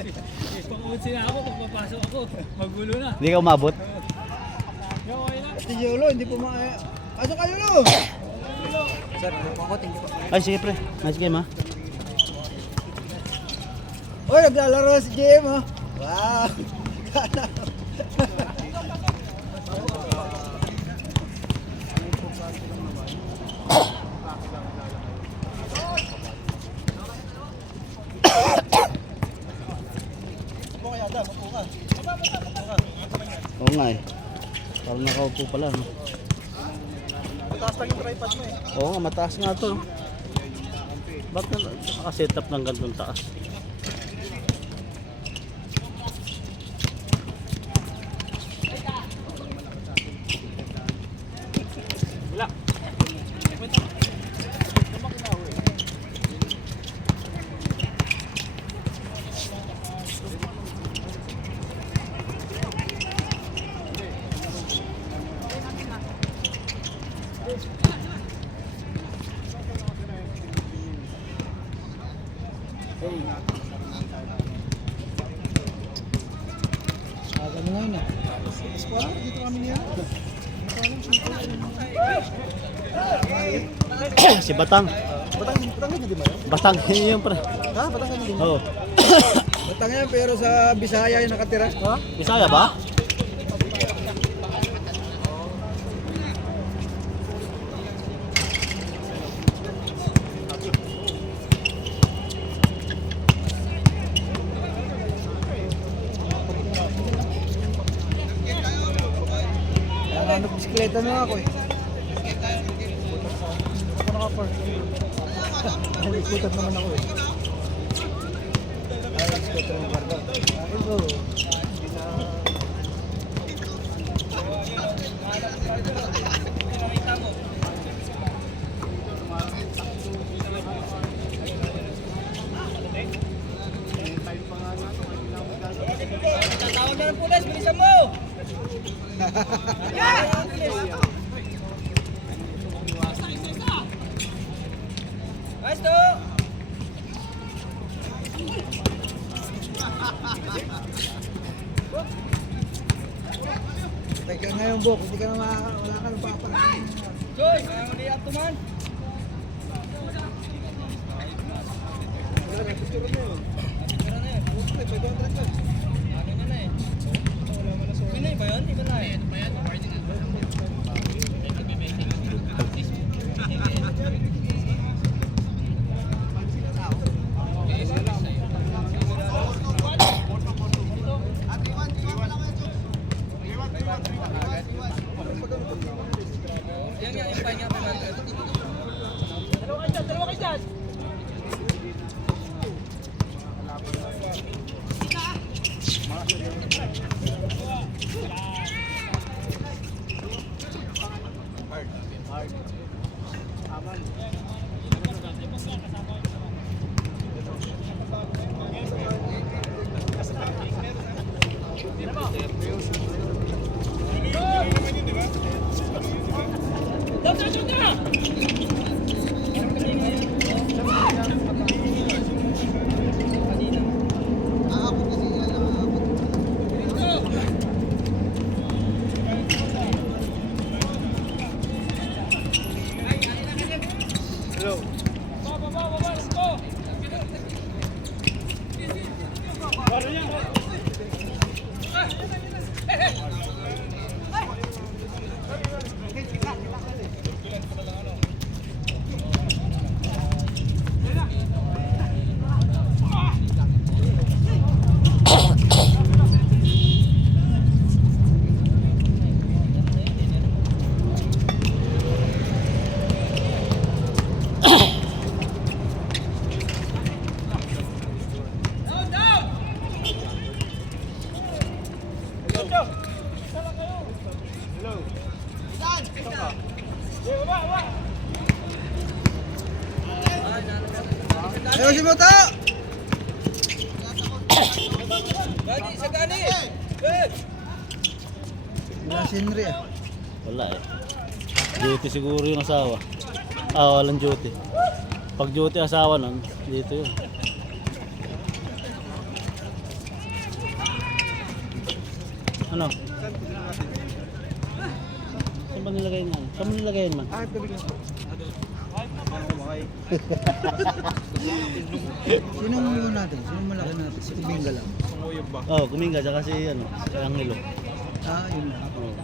Pag-uutsin na ako, pag papasok ako, magulo na. Hindi ka umabot? Si Yolo, hindi po Pasok ka, Yolo! Sir, nakukutin ko. Ay, sige pre. Nice game ha. Uy, naglalaro si JM ha. Wow! Oo nga eh. Parang nakaupo pala no. Mataas lang yung tripod mo eh. Oo nga, mataas nga to. Bakit naka-set up ng ganitong taas? Aga mo ngayon ah. Eskwala, dito kami niya. Si Batang. Batang ganyan di ba yun? Batang yun pre. Ha? Batang ganyan din. Oo. Batang yan pero sa Bisaya yung nakatira. Ha? Bisaya ba? Kaya bisikleta na ako eh. Ako naka-park. Nag-scooter naman ako eh. Ay, scooter ng karga. Ayun bro. Tatawag na ng pulis, bilisan mo! Guys, to! Teka ngayon, Bok. Hindi ka na wala ka ng papalaan. Joy, uli up to man. Pinay ba yun? Iba na eh. Yan nga, yung pahinga pa natin. Dalawa kayo dyan! Ayaw si Mota! Gani, sa gani! Good! Wala si Henry ah. Wala eh. Duty siguro yung asawa. Ah, walang duty. Pag duty asawa nun, dito yun. Ano? Saan ba nilagay nga? Saan mo nilagay man? Ah, tubig lang po. Ano kumakay? Sinong muna natin? Sinong malaki natin? Si Kuminga lang. Oh, Kuminga, tsaka si ano, si Angelo. Ah, yun lang. Oh.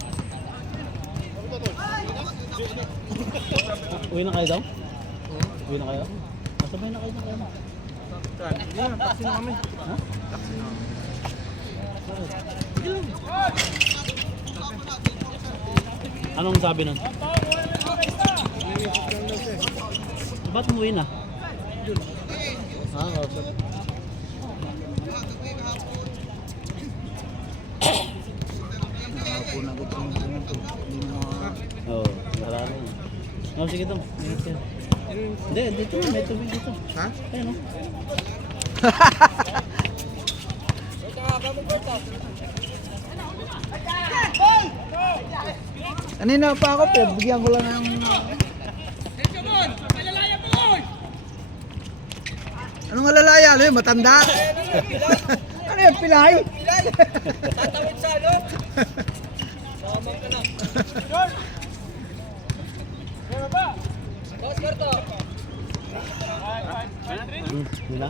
Uwi na kayo daw? Uwi na kayo? Sabay na kayo na kayo. Hindi na, taxi na kami. Ha? Taxi na kami. Anong sabi nun? Ba't umuwi na? Ah, okay. Nakapuna ko itong mga ito. Hindi mo... Oo, marami na. Oh, sige daw. Ingat kayo. Hindi, dito na. May tubig dito. Ha? Ayun o. Kanina pa ako, pero bigyan ko lang ng... Anong alalaya? Ano yun? Matanda? Ano yun? Pilay? Tatawid sa ano? Samang ka na. Boss, Berto. Yun na.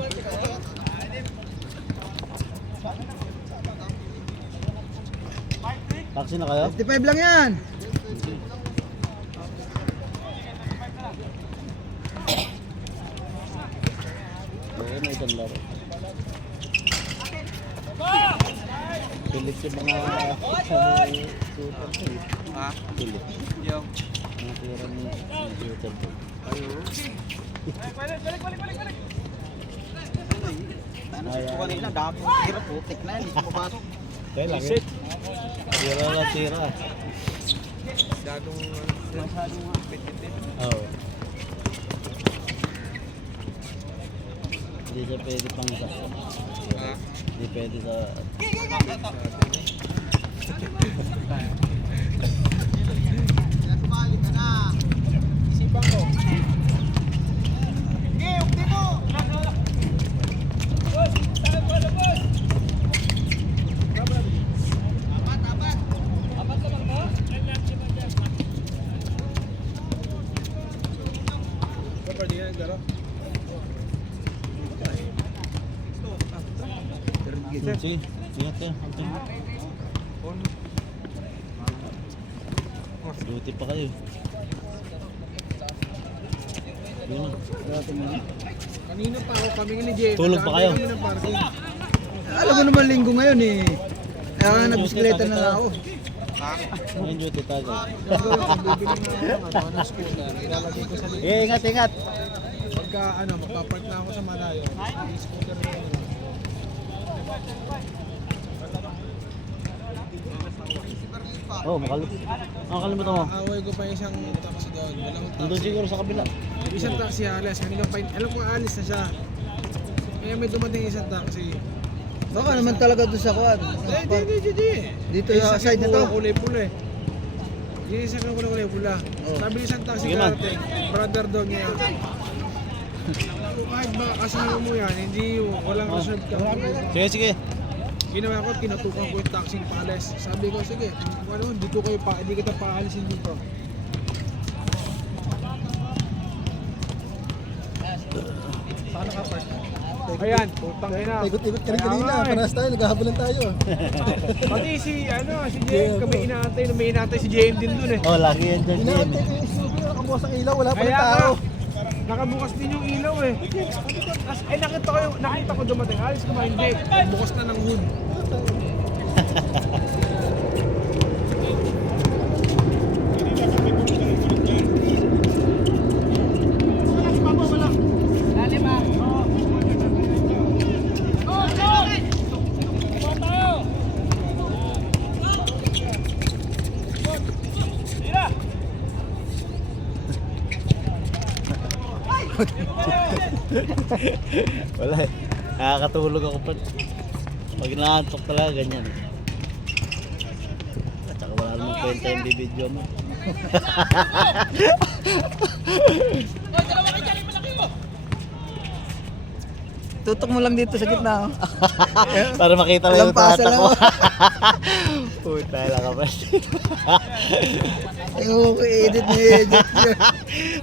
Taxi na kayo? 55 lang yan. Oo, may isang laro. Pilit yung mga shooter ko eh. Ha? Pilit. Yo. Mga tira ni shooter ko. Ayo. Ano kanina, dami yung tira, putik na yan. Hindi ko papasok. Kaya lang eh. Tira lang tira. Masyadong pitit. Oo. Hindi siya pwede pang isa. Ha? Hindi pwede sa... Isipan ko. Sige, ukti mo! Apat ka bang to? Sige, ingat kayo. Duty pa kayo. Yun na. Kanina pa ako kami ni Jay. Tulog pa kayo? Alam mo naman linggo ngayon eh. Kaya nga nag-bisikleta na lang ako. Ngayon duty tayo. Bibili na ako ng scooter. Ilalagay ko sa Eh, ingat, ingat. Pagka magpapark na ako sa malayo, yung scooter na yun. Oh, makalimutan mo. Away ko pa isang taxi doon. Walang Nandun siguro sa kabila. isang taxi alas. Kanina pa, alam ko alis na siya. Kaya may dumating isang taxi. Baka naman talaga doon sa kuwan. Hindi. Dito sa side na to. Kulay pula eh. Yung isa ka kulay pula. Sabi ng isang taxi Sige, man. darating, brother daw niya. Kahit ba kasama mo yan, hindi walang reserve ka. Sige, sige. Ginawa ko, kinatukan ko yung taxi paalis. Sabi ko, sige, ano, hindi kita paalisin dito. Saan ka park? Ayan, putang ina. Ikot-ikot ka rin Kaya kanina. nga eh. Parehas tayo, naghahabulan tayo. Pati si JM, kami inaantay si JM din dun eh. Oh, lagi yan dyan. Inaantay ko yung sugo, nakabukas ang ilaw, wala pa ng Kaya tao. nga, nakabukas din yung ilaw eh. Ay nakita ko dumating, alis ko hindi. Bukas na ng hood. Wala eh. Nakakatulog ako pa. Pag naantok talaga, ganyan. At saka wala namang kwenta yung bibidyo mo. Tutok mo lang dito sa gitna. Oh. Para makita lang yung Walang pasa tata lang. ko. Puta lang ka pa. Ayaw ko i-edit ni-edit niya.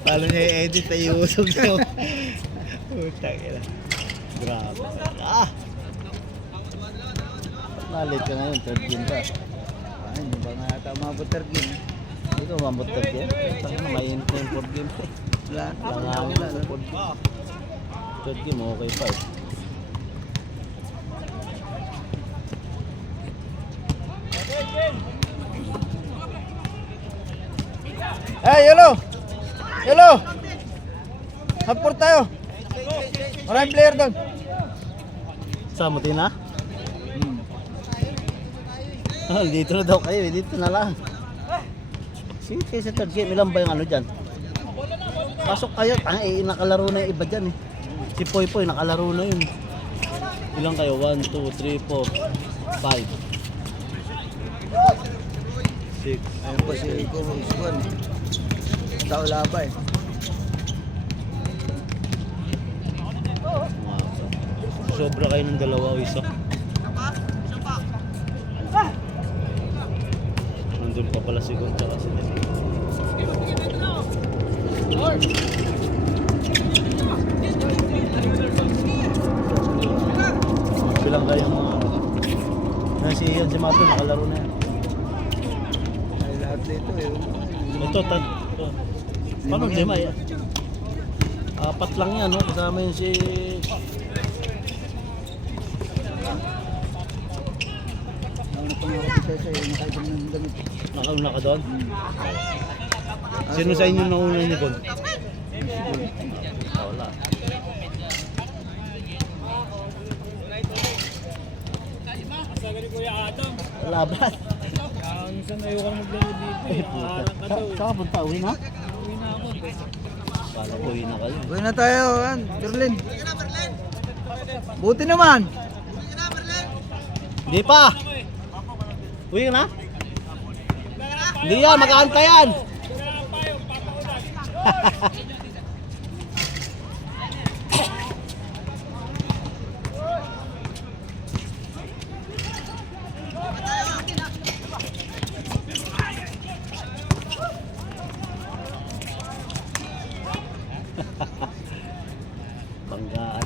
Paano niya i-edit ay iusog niyo? Puta kila. Grabe. Nalit ka ngayon, third game pa. Ay, hindi ba nga ata umabot third game? Hindi ko mamot third game. Saka na mainit na yung fourth game. Wala. Langangin na yung fourth game. Third game, okay pa eh. Yellow! Yellow! Hapor tayo. Maraming player doon. Sa Mutina? Dito na daw kayo, dito na lang. Sige sa third game, ilan ba yung ano dyan? Pasok kayo, nakalaro na yung iba dyan eh. Si Poy Poy, nakalaro na yun. Ilan kayo? 1, 2, 3, 4, 5, 6. Ayun pa si Kuwan eh. Tao laba eh. Sobra kayo ng dalawa o isa. Nandun pa pala si Gon tsaka si Nel. Bilang kayo mga si Ian, si Mato, nakalaro na yan. Ay lahat dito eh. Ito, paano di may? Apat lang yan, no? Kasama yun si... Ano na pangakapit tayo sa'yo, nakaibang ng damit. Nakauna ka doon? Sino sa inyo nauna ni Gon? Wala. Laban. Minsan ayoko na maglaro dito. Saka punta, uwi na? Kala ko uwi na kayo. Uwi na tayo, Berlin. Buti naman. Hindi pa! Uwi na? Hindi yan, mag-aantay yan! Banggaan.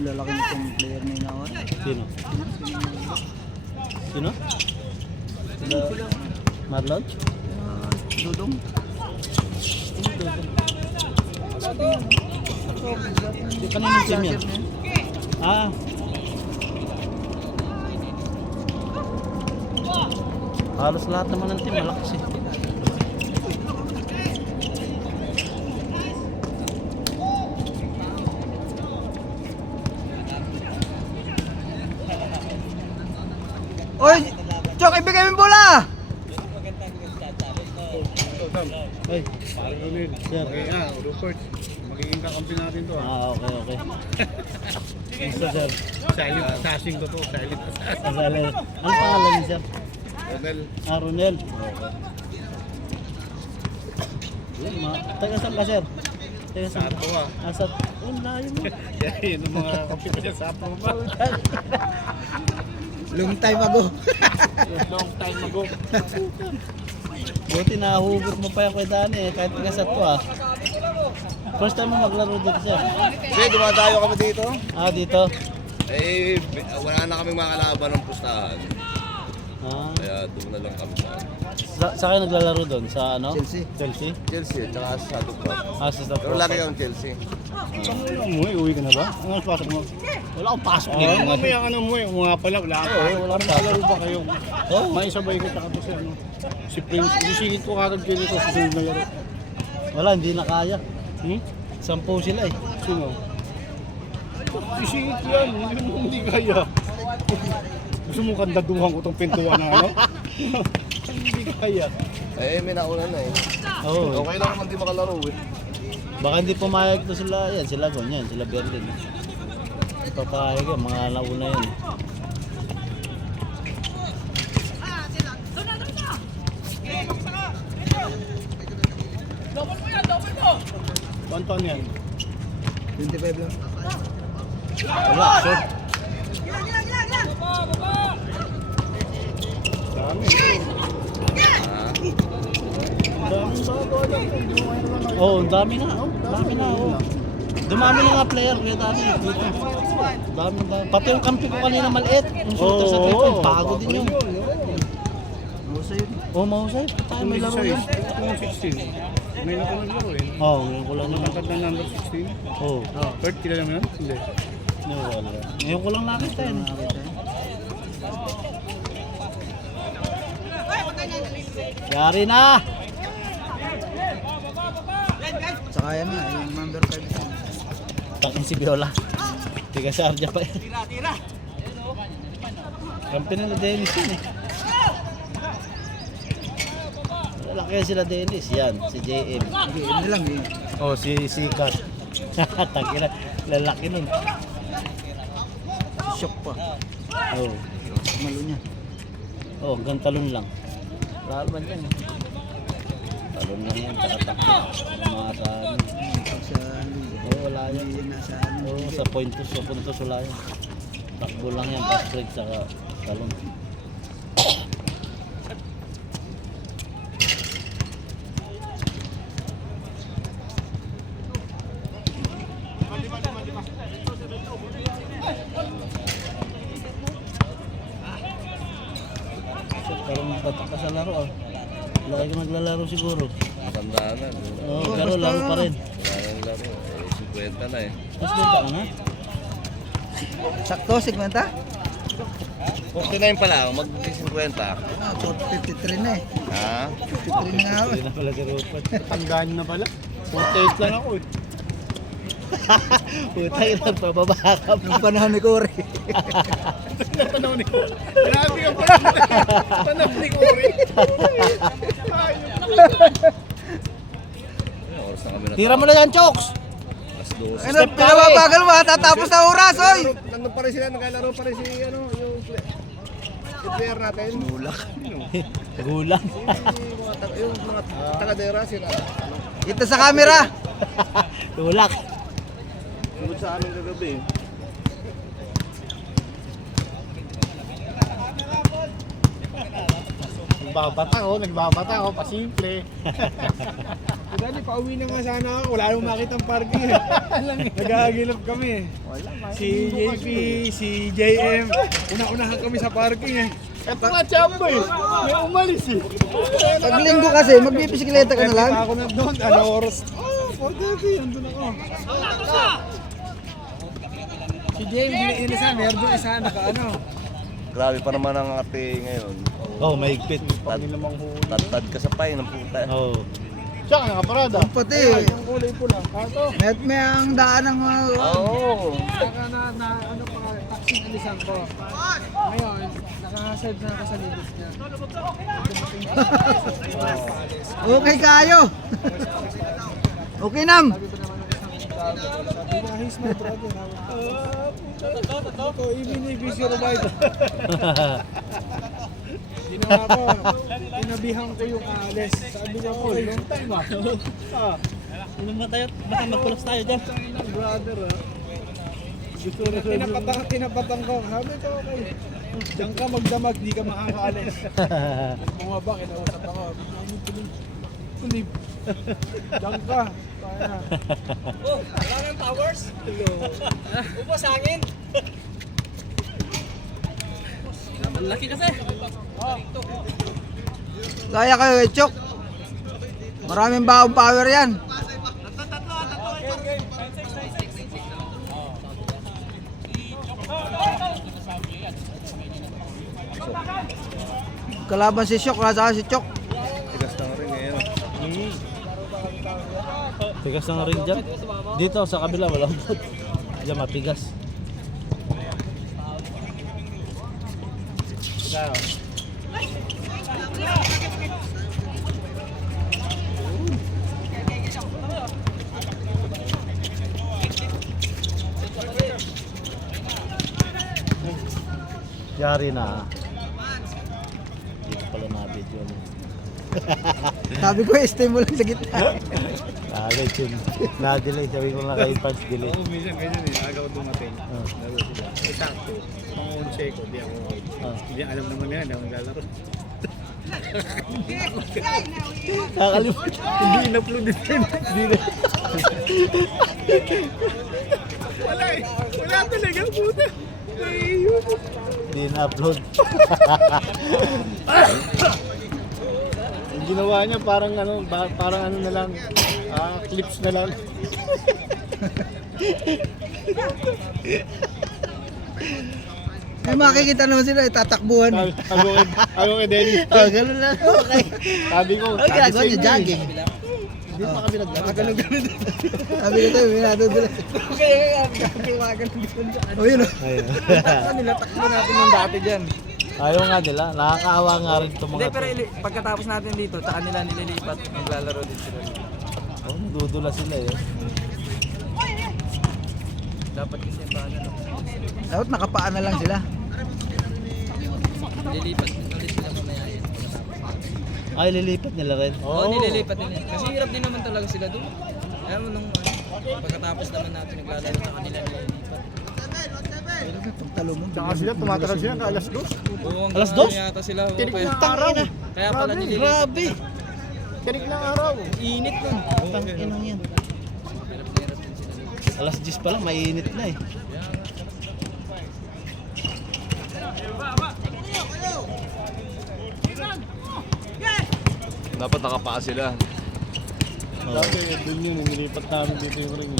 Lalaki nitong player na inawan. Sino? Sino? Sila Marlon? Dudong. Di kaninong team yan? Ah. Halos lahat naman ng team malakas eh. Oy! Chok, ibigay mo yung bola! Ay, sir. Rupert, magiging kakampi natin to. Okay, okay. Gusto sir. Silent assassin ko to, silent assassin. Asali. Ano pangalan niya sir? Ronel, Ronel. Taga saan ka sir? Taga saan ka? Sapo ah. Asa? Oh, layo mo. Yan yung mga kampi ko dyan, Sapo ba? Long time ago. Long time ago. Buti nahugot mo pa yung kay Dani eh, kahit taga to ah. First time mo maglaro dito sir? Kasi dumadayo kami dito. Dito? Eh, wala na kaming mga kalaban ng pustahan. Kaya doon na lang kami Sa kayo naglalaro doon? Sa ano? Chelsea. Chelsea? Chelsea, tsaka sa Dukla. Sa Stop. Pero lagi yung Chelsea. Uwi ka na ba? Ano pasok mo? Wala akong pasok ngayon. Mamaya ka na umuwi, mga pala, wala ka. Wala akong pasok. ba kayo? Oh, May sabay ko tsaka to si ano. Si Prince, isisingit ko kagad kayo dito sa sunod na laro. wala, hindi na kaya. 10 sila eh. Sino? Isingit yan, hindi kaya. Gusto mo kandaduhan ko tong pintuan na ano? Hindi kaya. Eh, may nauna na eh. Oo. Okay lang naman di makalaro eh. Baka hindi pumayag to sila, yan, sila ganyan, sila Berlin. Hindi papayag yan, mga nauna yan. Kwanto yan? 25 lang. Wala, short. Dami. Oo, ang dami na. Oh, dami na. Oh. Dumami na nga player kaya dami. Dito. Dami. Pati yung kampi ko kanina maliit. Yung shooter sa 3 point, pagod din yun. Mahusay yun. Oo, mahusay. Tayo may laro yun. 16. Ngayon ako naglaro eh. Oo, ngayon ko lang naman. Nakatag na number 16. Oo. Kurt, kilala mo yun? Hindi. Wala. Ngayon ko lang nakita yun. Yari na! Saka yan nga, yung number 5. Takin si Viola. Tiga sa Arja pa yan. Kampi na Dennis yun eh. Lalaki yan sila Dennis. Yan, si JM. Hindi, yun lang eh. Oh, si Kat. Tangina, lalaki nun. Shock pa. Oh. Malo niya. Oh, hanggang talon lang. Lalo man yan. Talon lang yan, takatakbo. Mga sa ano. Sa Oh, wala yan. hindi nasa ano. Oo, sa puntos wala yan. Takbo lang yan, fast break saka talon. Parang batak ka sa laro ah. Lagi ka naglalaro siguro. Matanda na. Oo, pero basta- laro pa rin. Wala nang laro. 50 na eh. Mas benta ka na? Sakto, 50? 49 pala ako, mag-50. Ah, 53 na eh. Ha? 53 na nga ako. Hindi na pala si Rupert. Tandaan na pala. 48 lang ako eh. Puta yun, pababa ka pa. Yung panahon ni Cory. Tanaw ni Cory. Grabe ka pala. Tanaw ni Cory. Oras na kami na. Tira mo na yan, Chokes! Alas 12. Ano, pinababagal mo, tatapos na oras, oy! Nandun pa rin sila, naglalaro pa rin si ano, yung player natin. Gulang. Yung mga tagadera sila. Kita sa camera! Tulak. Sunod sa amin kagabi. Nagbabata ako, pasimple. Dali, pauwi na nga sana ako. Wala nang makitang parking eh. Nag-aagilap kami eh. Si JP, si JM. Una-unahan kami sa parking eh. Ito nga chamba eh. May umalis eh. Pag linggo kasi, magbibisikleta ka na lang. Ako na doon, oras. Oh, 4:30, andun ako. Si JM, iniisa, meron doon isa, naka-ano. Grabe pa naman ang ate ngayon. Oh, mahigpit. Tad ka sa pay ng puta. Oh. Siya ka nakaparada. Pati, Yung kulay pula. Kato. may ang daan ng mga... Oo. Saka na ano pa, taxi alisan ko. Ngayon, nakahasad na ako sa libis niya. Okay kayo! Okay nam! Sabi na, he's my brother. Ito, even if he's your rider. Ginawa ko, tinabihan ko yung alis. Sabi niya ko, long time ah. Ano ba tayo? Baka magkulas tayo dyan. Brother Tinapatang ko. Sabi ko, okay. Diyan ka magdamag, di ka makakaalis. Bumaba, kinausap ako. Kulib. Diyan ka. Kaya na. Oh, wala nang powers? Ubos hangin? Ang laki kasi. Kaya kayo, Chok. Maraming baong power yan. Kalaban si Chok, nasa si Chok. Tigas na rin ngayon. Tigas na nga rin dyan. Dito sa kabila, walang bot. Diyan matigas. Yari na. Dito pala na video. Sabi ko, stay mo lang sa gitna. Alit yun. Na-delay. Sabi ko nga kay Pars, delay. Oo, minsan eh. Aga ko dumating. Oh. Laro sila. Sakto. Mga 11 ko, di ako out. Oh. Hindi alam naman nila na akong lalaro. Kakalimutan. Hindi in-upload din. Hindi na. Wala eh. Wala talaga, puta. Naiiyon. Hindi na-upload. Yung ginawa niya parang parang ano na lang, clips na lang. May makikita naman sila, tatakbuhan. Ayaw kay Denny. Oh, ganun lang. Okay. Sabi ko, Ano ginagawa niyo? sa inyo eh. Jogging? Hindi pa kami naglaro. Ganun. Sabi ko tayo, may natutulas. Kaya o yun o. Ayun. Nilatakbo natin yung dati dyan. Ayaw nga nila. Nakakaawa nga rin itong Hindi, mga pero pagkatapos natin dito, sa kanila nililipat, maglalaro din sila. Oh, dudula sila eh. Dapat kasi yung paano. Dapat nakapaan na lang sila. Lilipat ulit sila mamaya yun. Ay, lilipat nila rin. Oo, nililipat nila. Kasi hirap din naman talaga sila doon. Kaya mo nung pagkatapos naman natin naglalaro sa kanila nililipat. Pagtalo mo. Tsaka sila, tumatagal sila ka alas 2. Oo, hanggang Alas ano 2? yata sila. oo, Tinik kaya- na araw. Kaya pala nililipat. Grabe! Tinik na araw. Init nun. Tanginang yan. Hirap din sila. Alas 10 pa lang, mainit na eh. Dapat nakapaa sila. Dati, dun yun, nilipat namin dito yung ring.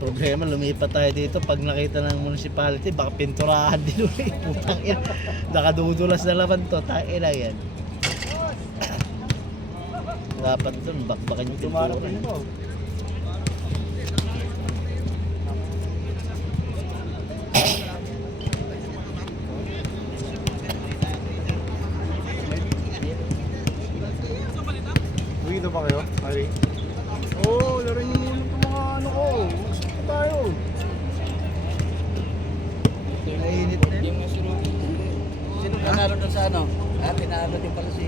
Problema, lumipat tayo dito. Pag nakita ng municipality, baka pinturahan din ulit. Putang ina. Nakadudulas na laban to. Tayo na yan. Dapat dun, bakbakan yung pintura. Uwi na ba kayo? Ari? Oo, laro niyo muna itong mga ano ko. Gusto tayo. Mainit na yun. Yung masurugi. Sino nanalo doon sa ano? Pinalo din pala si...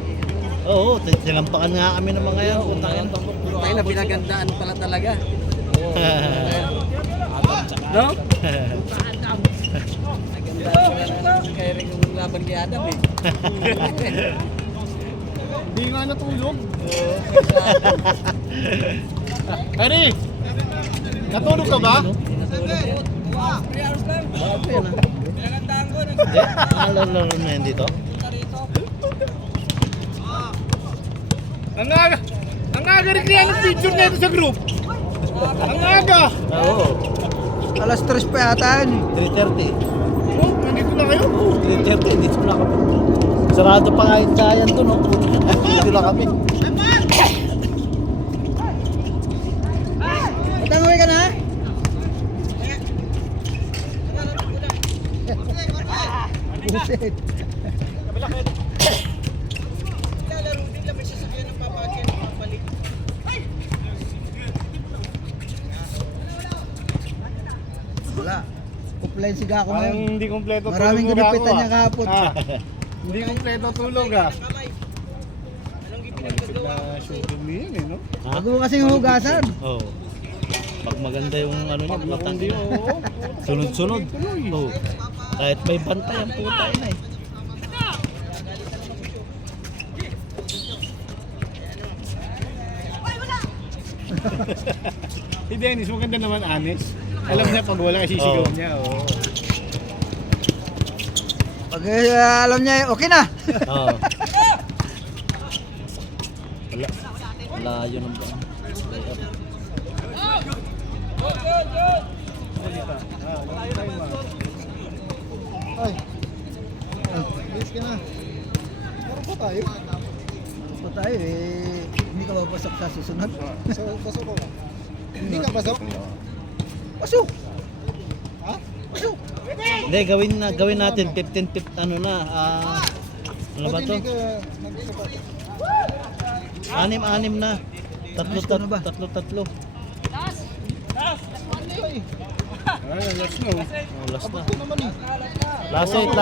Oo, tinampakan nga kami ng mga yan. Putang ina. Tayo na pinagandaan pala talaga. No? Nagandaan pala na kay Rick yung laban kay Adam eh. Hindi nga natulog. Ari! Natulog ka ba? Bakit yan ah? Pinagandaan ko. Hindi? Nakalaro na yan dito? Ang aga rin kaya ng picture na ito sa group. Ang aga! Oo. Alas 3 pa yata yun. 3:30. Oh, nandito na kayo? 3:30, dito na kami. Sarado pa nga yung sayan doon, no? Dito na kami. Matangoy ka na? Buset. Wala. Offline si Gako Parang ngayon. hindi kompleto tulog Maraming mo ako, ginupitan ah. niya kahapon. Hindi kompleto tulog ah. Na shooting mo yun eh, no? Ha? Bago mo kasing hugasan. Oo. Pag maganda yung ano niya, Pag matang hindi, oo. sunod-sunod. Tuloy. Oo. Kahit may bantay, ang puta na eh. Si Dennis, maganda naman honest. Alam niya pag wala sisigaw Oo. niya, oo. Pag alam niya, okay na. Oo. Wala. Layo ng ba? Ay. Bilis ka na. Meron pa tayo? Gusto tayo eh. Hindi ka papasok sa susunod. So, pasok ko. Hindi ka pasok? Pasok! Hindi, gawin natin 15 ano na, ano ba to? Hindi ka nagsapat. 6 na. Tatlo. Ay, last na. Oh, last na. Ito naman eh. Last 8.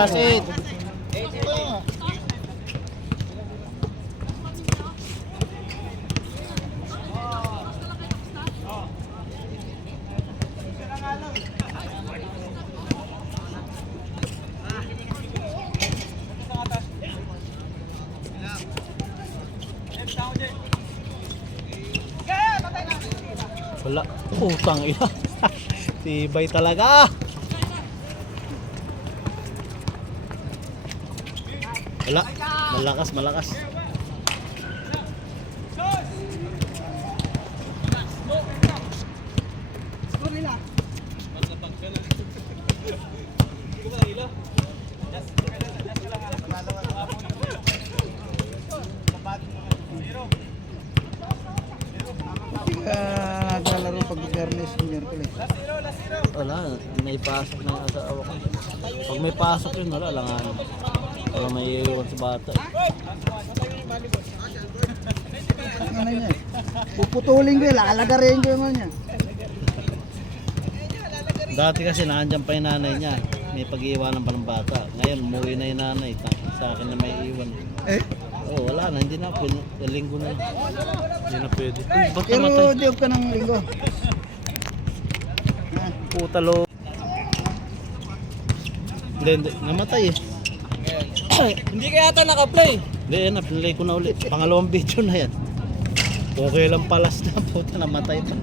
Kaya nga. Wala. Putang ina. Tibay talaga. Wala. Malakas. Hindi ka naglalaro pag Fairness Miyerkules. Wala. May pasok na yung asawa ko. Pag may pasok yun, wala lang ano. Wala may iwan sa bata. Ano niya? Puputulin ko yun, lalagarin ko yung ano niya. Dati kasi nandiyan pa yung nanay niya. May pag-iiwanan pa ng bata. Ngayon, umuwi na yung nanay. Sa akin na may iwan. Oo, wala na. Hindi na. Linggo na. Hindi na pwede. Uy, ba't Pero namatay? diog ka ng linggo. Putalo. Hindi. Namatay eh. Hindi kaya ata naka-play. Hindi, pinalay ko na ulit. Pangalawang video na yan. Okay lang palas na. Puta, namatay pa.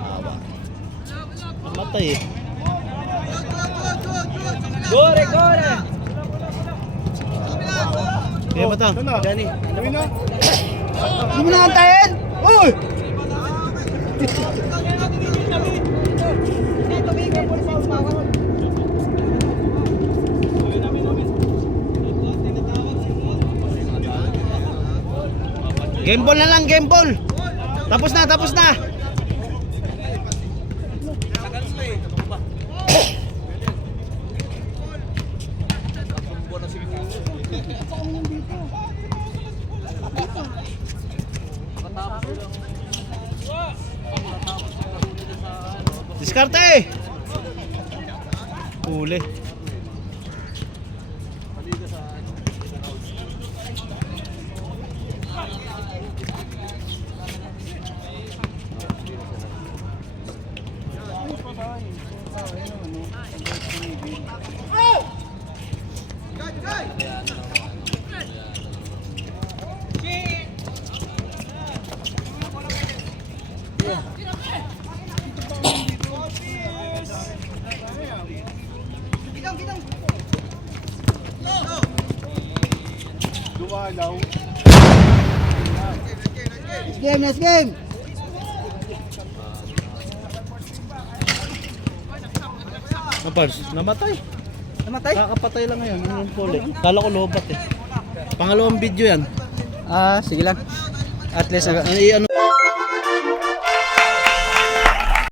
Awa. Namatay eh. Gore! Kaya ba ito? Danny. Hindi mo na antayin! Uy! Game ball na lang, game ball. Tapos na. Diskarte. Huli. Let's game! Napars, namatay. Namatay? Kakapatay lang ngayon, yung puli. Kala ko lobat eh. Pangalawang video yan. Sige lang. At least Ano